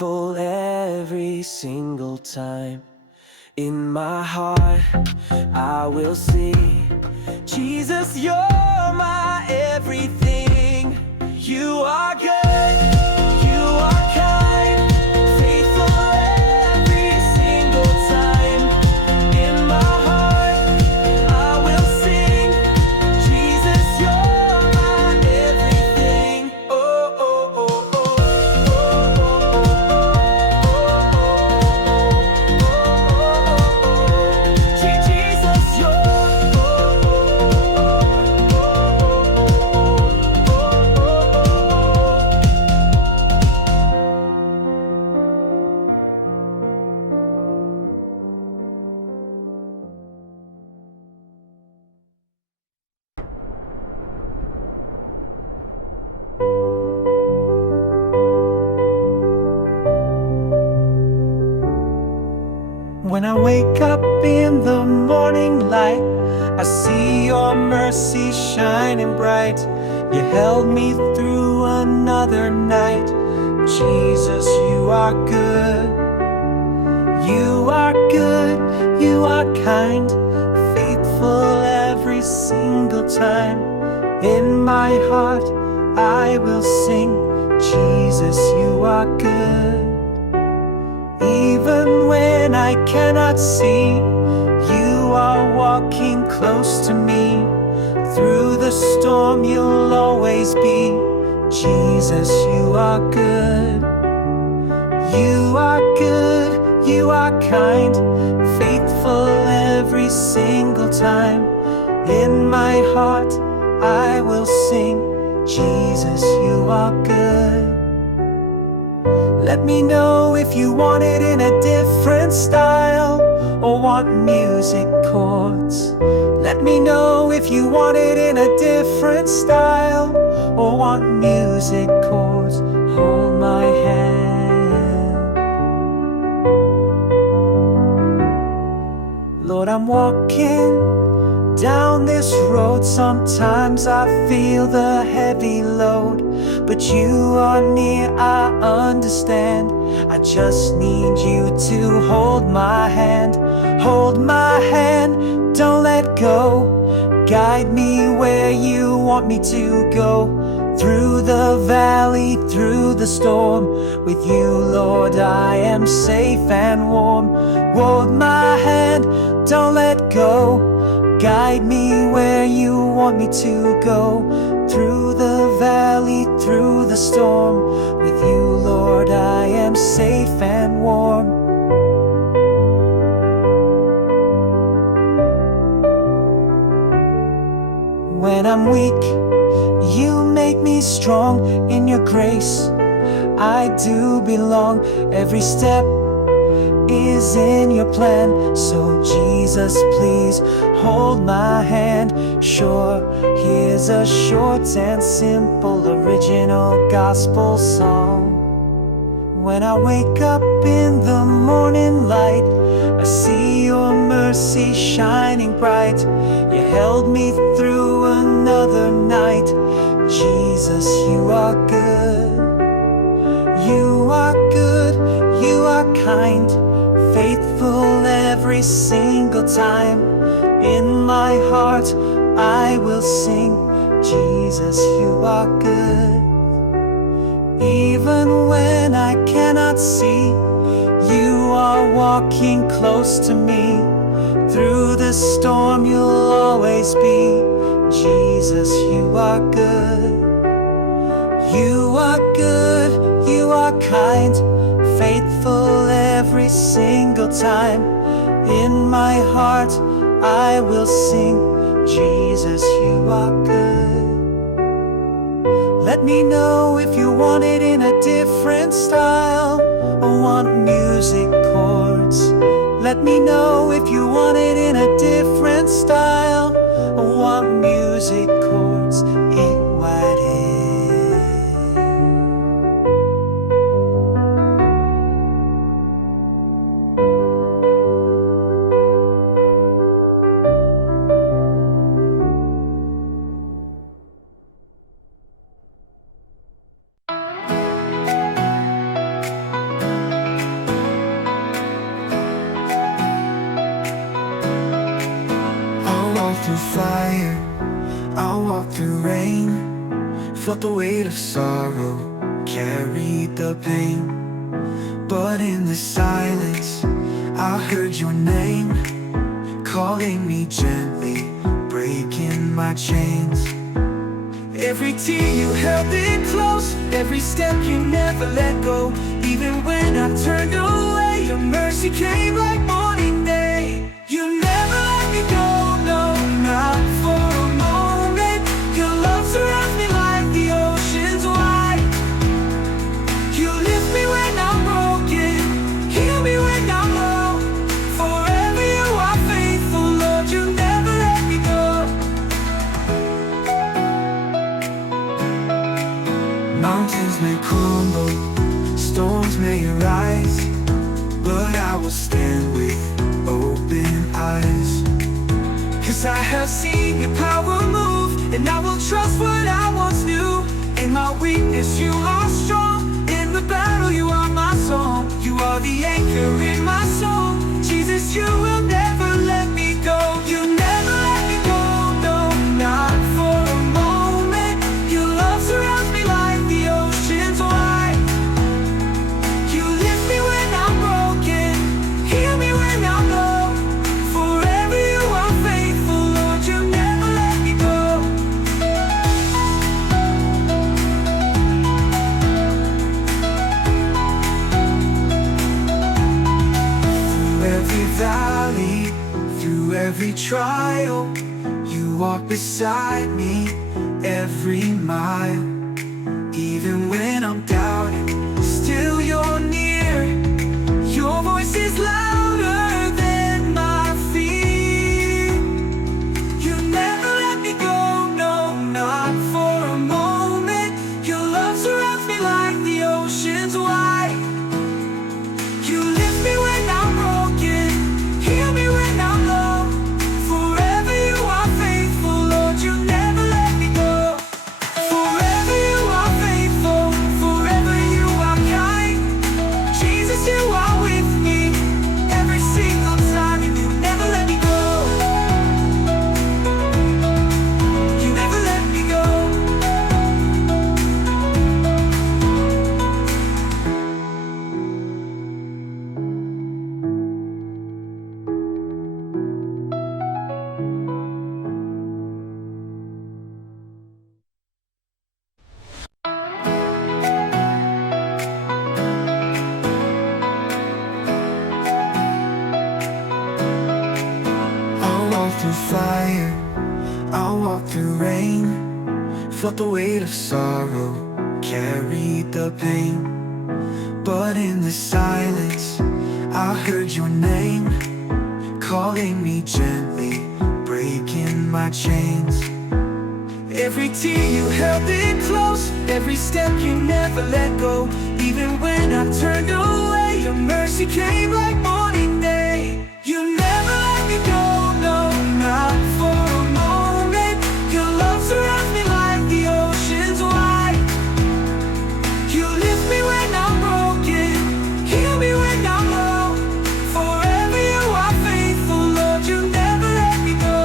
faithful every single time. In my heart, I will sing, Jesus, you're my everything. You are good, you are kind, faithful every single time. In my heart, I will sing, Jesus, you're my everything. Oh, oh, oh, oh, Jesus, when I wake up in the morning light, I see your mercy shining bright. You held me through another night. Jesus, you are good. You are good, you are kind, faithful every single time. In my heart, I will sing, Jesus, you are good. Even when I cannot see, you are walking close to me. Through the storm, you'll always be. Jesus, you are good. You are good, you are kind, faithful every single time. In my heart, I will sing, Jesus, you are good. Let me know if you want it in a different style or want music chords. Let me know if you want it in a different style or want music chords. Hold my hand. Lord, I'm walking down this road. Sometimes I feel the heavy load, but you are near, I understand. I just need you to hold my hand. Hold my hand, don't let go. Guide me where you want me to go. Through the valley, through the storm, with you, Lord, I am safe and warm. Hold my hand, don't let go. Guide me where you want me to go. Through the valley, through the storm, with you, Lord, I am safe and warm. When I'm weak, you make me strong. In your grace, I do belong. Every step is in your plan. So Jesus, please hold my hand. Sure, here's a short and simple original gospel song. When I wake up in the morning light, I see your mercy shining bright. You held me through another night. Jesus, you are good. You are good, you are kind, faithful every single time. In my heart, I will sing, Jesus, you are good. Even when I cannot see, you are walking close to me. Through the storm, you'll always be. Jesus, you are good. You are good, you are kind, faithful every single time. In my heart, I will sing, Jesus, you are good. Let me know if you want it in a different style or want music chords. Let me know if you want it in a different style or want music chords. walk through fire, I'll walk through rain. Felt the weight of sorrow, carried the pain. But in the silence, I heard your name, calling me gently, breaking my chains. Every tear you held it close, every step you never let go. Even when I turned away, your mercy came like morning day. You never let me go, no, not for a moment. Your love surrounds me like the ocean's wide. You lift me when I'm broken, heal me when I'm low. Forever you are faithful, Lord, you never let me go. Mountains may crumble, storms may arise, but I will stand with open eyes. 'Cause I have seen your power move, and I will trust what I once knew. In my weakness you are strong, in the battle you are my song. You are the anchor in my soul, Jesus, you will never let me go. You never let me go, no, not for a moment. Your love surrounds me like the ocean's wide. You lift me when I'm broken, heal me when I'm low. Forever you are faithful, Lord, you never let me go. Through every valley, through every trial, you walk beside me every mile. Even when I'm doubting, still you're near. Your voice is louder than my fear. You never let me go, no, not for a moment. Your love surrounds me like the ocean's wide. You lift me when I'm broken, heal me when I'm low. Forever you are faithful, Lord, you never let me go. Forever you are faithful, forever you are kind. Jesus, you are with me every single time, and you never let me go. You never let me go. I'll walk through fire, I'll walk through rain. Felt the weight of sorrow, carried the pain. But in the silence, I heard your name, calling me gently, breaking my chains. Every tear you held it close, every step you never let go. Even when I turned away, your mercy came like morning day. You never let me go, no, not for a moment. Your love surrounds me like the ocean's wide. You lift me when I'm broken, heal me when I'm low. Forever you are faithful, Lord, you never let me go.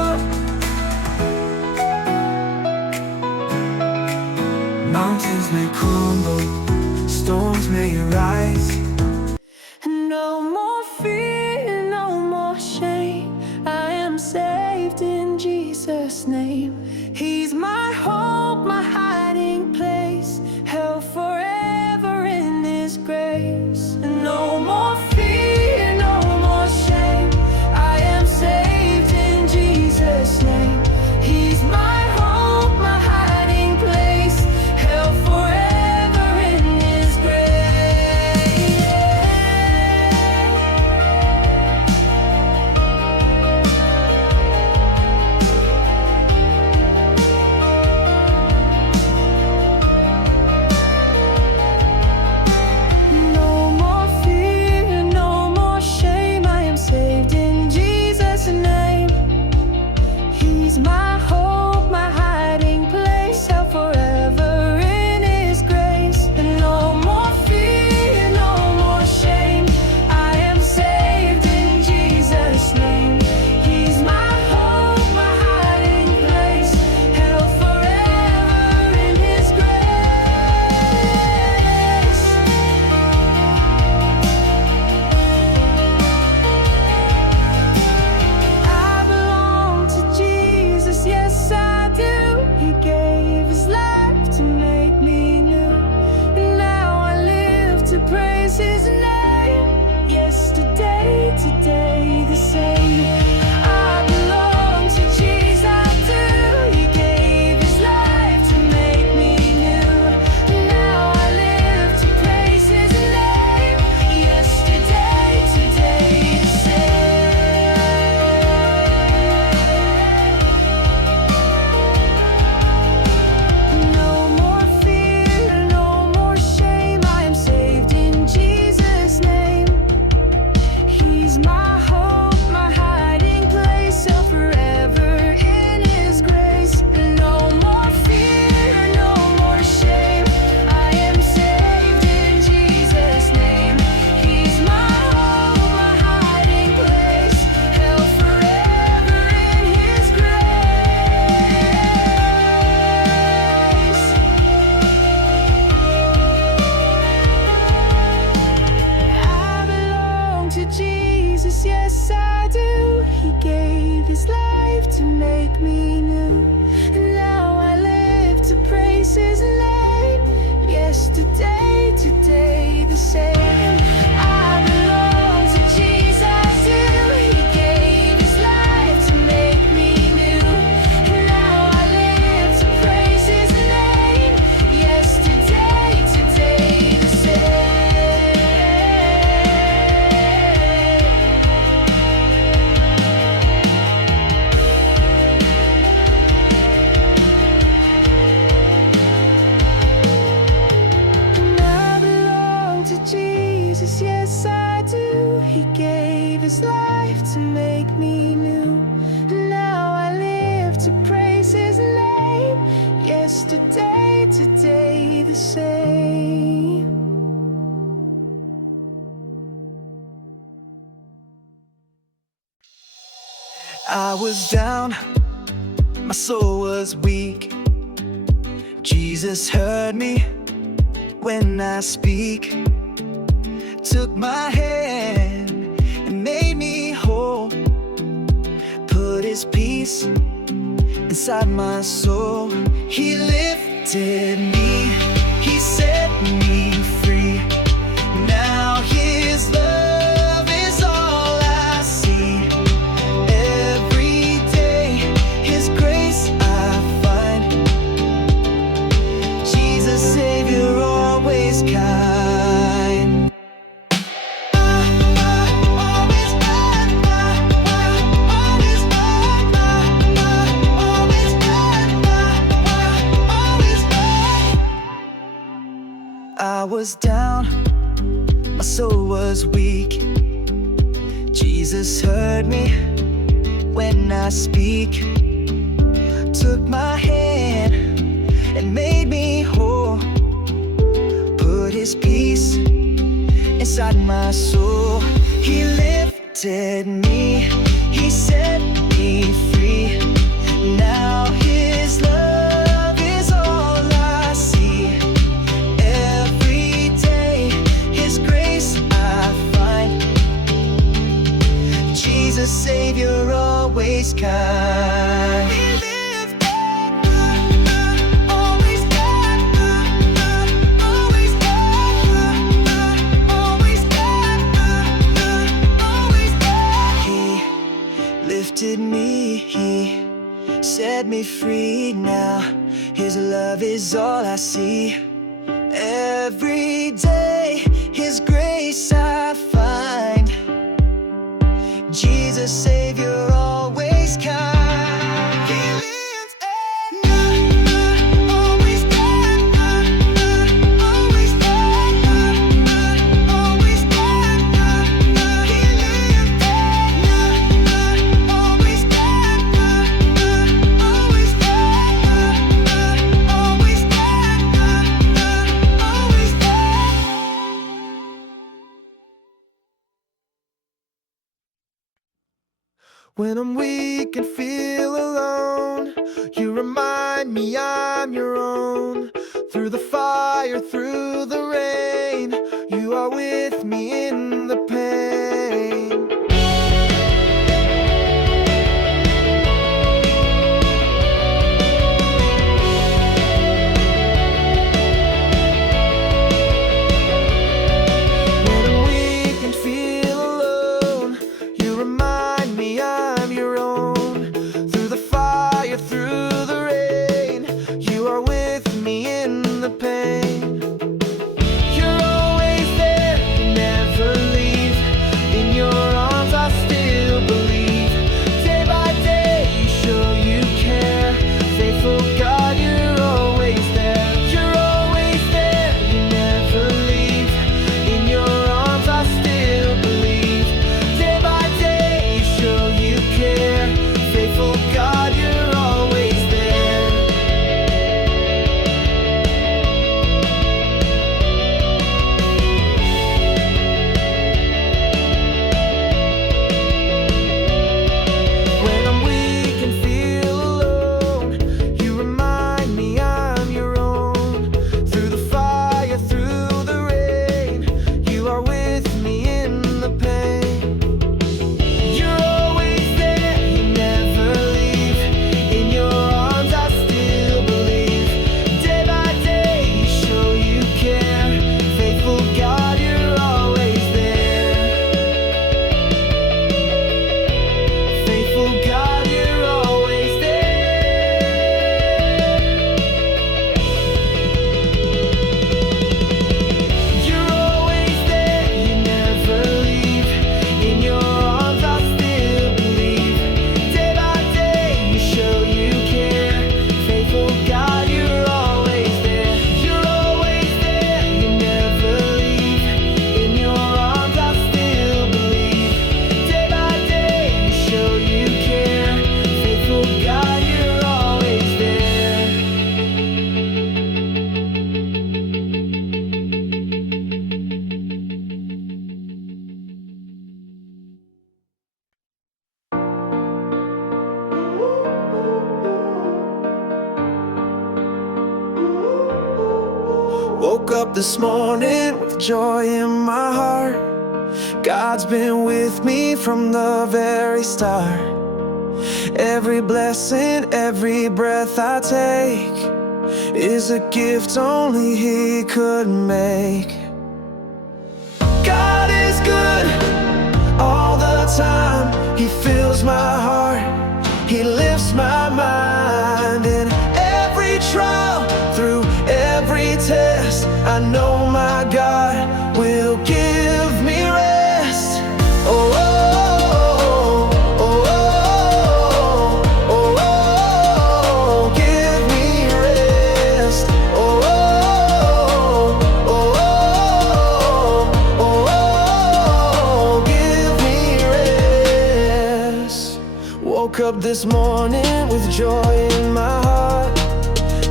Mountains may crumble, storms may arise. No more fear, no more shame. I am saved in Jesus' name. He's my hope, my hiding place, held forever in His grace. No more fear, no more shame. I am saved in Jesus' name. He's my hope, my hiding place, held forever in His grace. make me new. And now I live to praise His name. Yesterday, today, the same. I belong to Jesus, He gave His life to make me new. And now I live to praise His name. Yesterday, today, the same. And I belong to Jesus, yes I do. He gave His life to make me new. And now I live to praise His name. Yesterday, today, the same. I was down, my soul was weak. Jesus heard me when I speak. Took my hand and made me whole. Put His peace inside my soul. He lifted me, He set me free. Now His love is all I see. Every day His grace I find. Jesus, Savior, always kind. I was down, my soul was weak. Jesus heard me when I speak. Took my hand and made me whole. Put His peace inside my soul. He lifted me, He set me free. Now His love is all I see. Every day His grace I find. Jesus, Savior, always kind. Lifted me, He set me free. Now His love is all I see. Every day His grace I find. Jesus, Savior, always kind. He lives always kind, always kind, always kind. He lives always kind, always kind, always kind, always kind. When I'm weak and feel alone, You remind me I'm Your own. Through the fire, through the rain, You are with me in the pain. When I'm weak and feel alone, You remind me I'm Your own. Through the fire, through the rain, You are with me in the pain. Woke up this morning with joy in my heart. God's been with me from the very start. Every blessing, every breath I take is a gift only He could make. God is good all the time. He fills my heart, He lifts my mind. In every trial, through every test, I know my God will give me rest. Oh, oh, oh, oh, oh, oh, give me rest. Oh, oh, oh, oh, oh, give me rest. Woke up this morning with joy in my heart.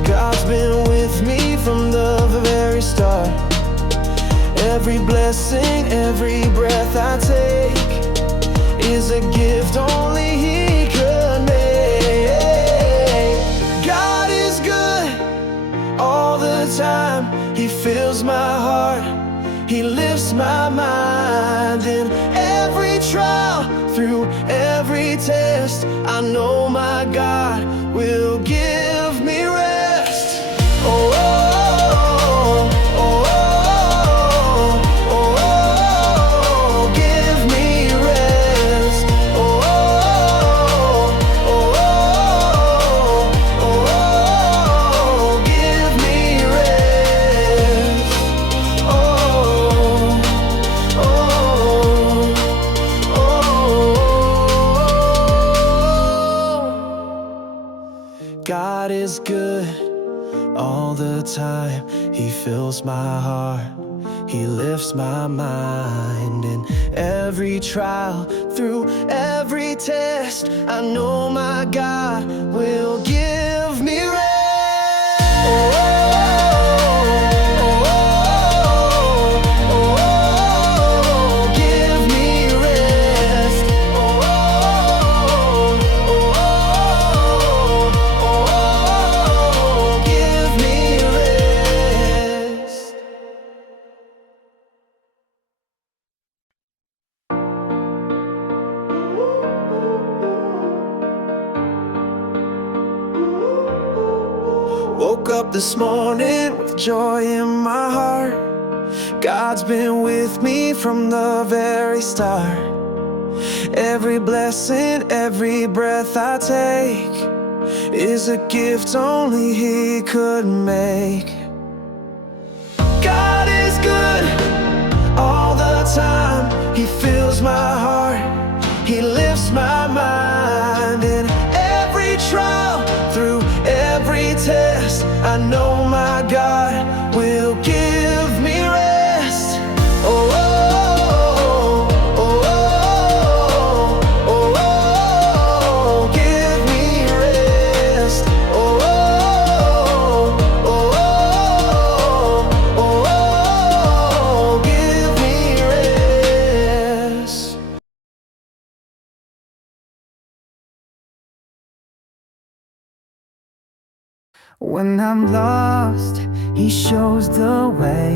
God's been with me from the very start. Every blessing, every breath I take is a gift only He could make. God is good all the time. He fills my heart, He lifts my mind. In every trial, through every test, I know my God will give me rest. Oh, oh, oh, oh, oh, give me rest. Oh, oh, oh, oh, give me rest. Oh, oh, oh. God is good all the time. He fills my heart, He lifts my mind. In every trial, through every test, I know my God will give me rest. Oh, oh, oh, oh, give me rest. Oh, oh, oh, give me rest. Woke up this morning with joy in my heart. God's been with me from the very start. Every blessing, every breath I take is a gift only He could make. God is good all the time. He fills my heart, He lifts my mind. In every trial, through every test, I know my God will give me rest. Oh, oh, oh, oh, oh, oh, give me rest. Oh, oh, oh, oh, oh, give me rest. When I'm lost, He shows the way.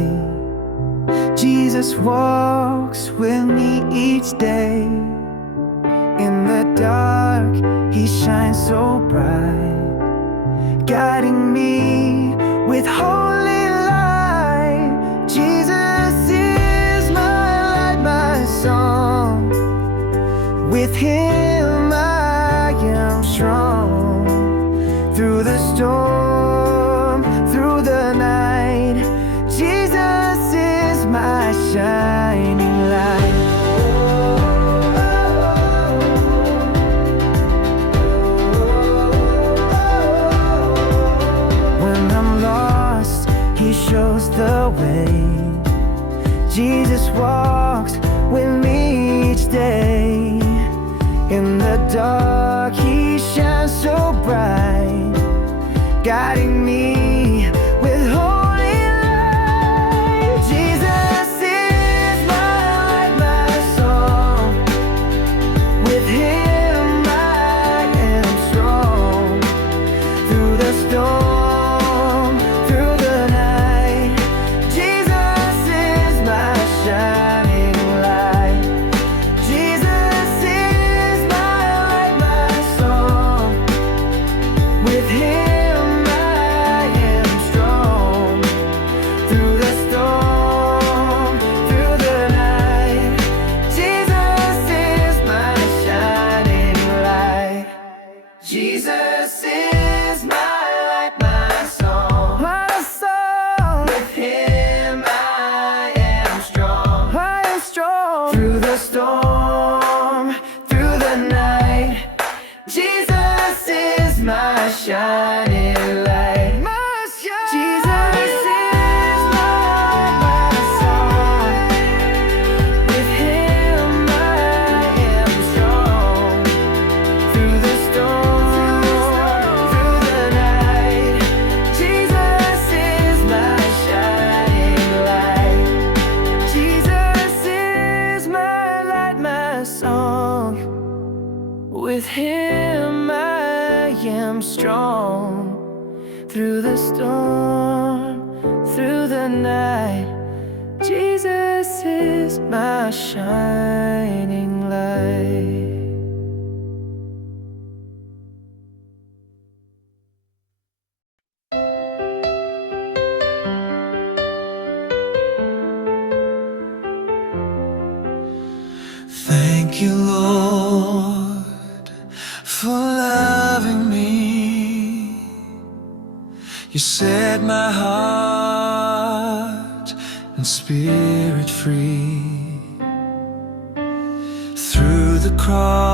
Jesus walks with me each day. In the dark, He shines so bright, guiding me with holy light. Jesus is my light, my song. With Him I am strong. Through the storm, through the night, Jesus is my shining light. When I'm lost, He shows the way. Jesus walks with me each day. In the dark, He shines so bright, guiding me with holy light. Jesus is my light, my song. With Him I am strong. Through the storm, through the night, Him I am strong. Through the storm, through the night, Jesus is my shining light. Jesus is my light, my song. My song. With Him I am strong. I am strong. Through the storm, through the night, Jesus is my shining light. My shining Jesus is my light, my song. With Him I am strong. Through the storm, through the night, Jesus is my shining light. Jesus is my light, my song. With Him I am strong. Through the storm, through the night, Jesus is my shining light. Thank you, Lord, for loving me. You set my heart and spirit free. Through the cross